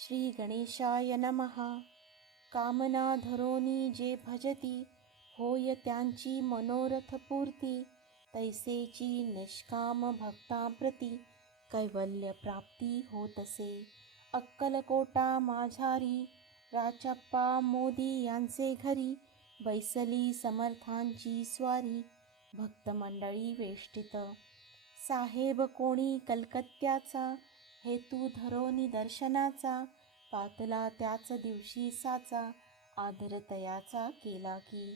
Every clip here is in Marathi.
श्री गणेशाय नमः. कामना धरोनी जे भजती, होय त्यांची मनोरथ पूर्ती. तैसेची निष्काम भक्तांप्रती, कैवल्य प्राप्ती होतसे. अक्कलकोटा माझारी, राचप्पा मोदी यांचे घरी. बैसली समर्थांची स्वारी, भक्तमंडळी वेष्टित. साहेब कोणी कलकत्त्याचा, हेतू धरोनी दर्शनाचा. पातला त्याच दिवशी साचा, आदर तयाचा केला की.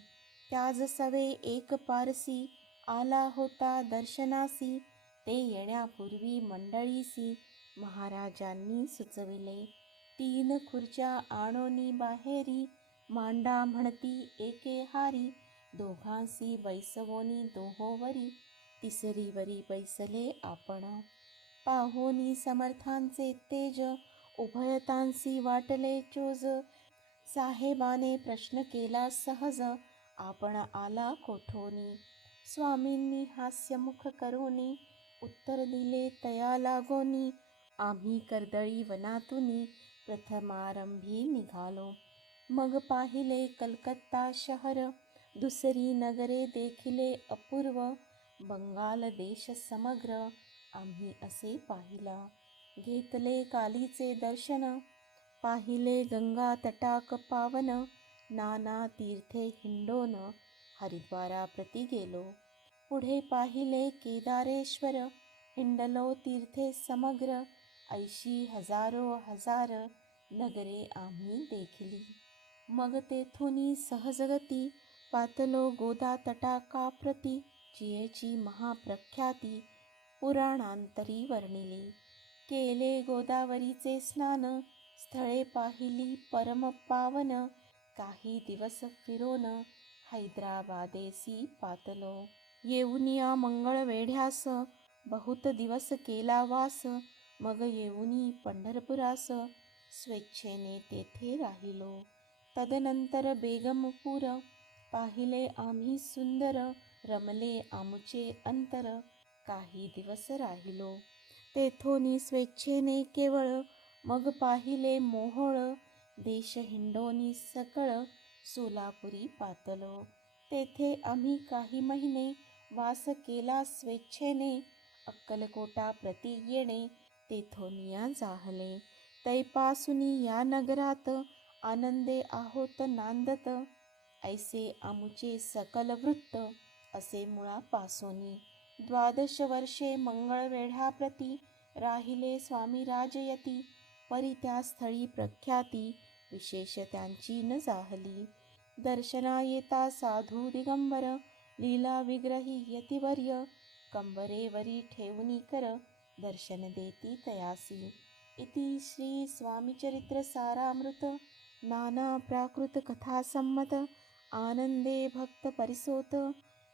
त्याज सवे एक पारसी, आला होता दर्शनासी. ते येण्यापूर्वी मंडळीसी, महाराजांनी सुचविले. 3 खुर्च्या आणोनी बाहेरी, मांडा म्हणती एके हारी. दोघांसी बैसवोनी दोहोवरी, तिसरीवरी बैसले आपण. पाहोनी समर्थांचे तेज, उभयतांसी वाटले चोज. साहेबाने प्रश्न केला सहज, आपण आला कोठोनी. स्वामींनी हास्यमुख करोनी, उत्तर दिले तया लागोनी. आम्ही कर्दळी वनातुनी, प्रथमारंभी निघालो. मग पाहिले कलकत्ता शहर, दुसरी नगरे देखिले अपूर्व. बंगाल देश समग्र, आम्ही असे पाहिला. घेतले कालीचे दर्शन, पाहिले गंगा तटाक पावन. नाना तीर्थे हिंडोन, हरिद्वाराप्रती गेलो. पुढे पाहिले केदारेश्वर, हिंडलो तीर्थे समग्र. 80 हजारो हजार, नगरे आम्ही देखिली. मग तेथुनी सहजगती, पातलो गोदा तटाकाप्रती. जियेची महाप्रख्याती, पुराणांतरी वर्णिली. केले गोदावरीचे स्नान, स्थळे पाहिली परम पावन. काही दिवस फिरोन, हैदराबादेसी पातलो. येऊनिया मंगळवेढ्यास, बहुत दिवस केला वास. मग येऊनी पंढरपुरास, स्वेच्छेने तेथे राहिलो. तदनंतर बेगमपूर, पाहिले आम्ही सुंदर. रमले आमुचे अंतर, काही दिवस राहिलो. तेथोनी स्वेच्छेने केवळ, मग पाहिले मोहोळ. देश हिंडोनी सकळ, सोलापुरी पातलो. तेथे आम्ही काही महिने, वास केला स्वेच्छेने. अक्कलकोटा प्रति येणे, तेथोनिया जाहले. तैपासुनी या नगरात, आनंदे आहोत नांदत. ऐसे आमुचे सकल वृत्त, असे मुळापासोनी. 12 वर्षे मंगळवेढ्याप्रती, राहिले स्वामी राजयती. परी त्या स्थळी प्रख्याती, विशेष त्यांची न जाहली. दर्शना येता साधू दिगंबर, लीला विग्रही यतिवर्य. कंबरेवरी ठेवूनी कर, दर्शन देती तयासी. इति श्री स्वामीचरित्र सारामृत, नाना प्राकृत कथासम्मत. आनंदे भक्त परिसोत,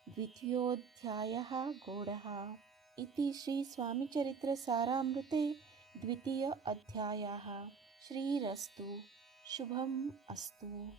द्वितीयोऽध्यायः गौडः. इति श्री स्वामीचरित्र सारामृते द्वितीय अध्यायः. श्रीरस्तु, शुभम अस्तु.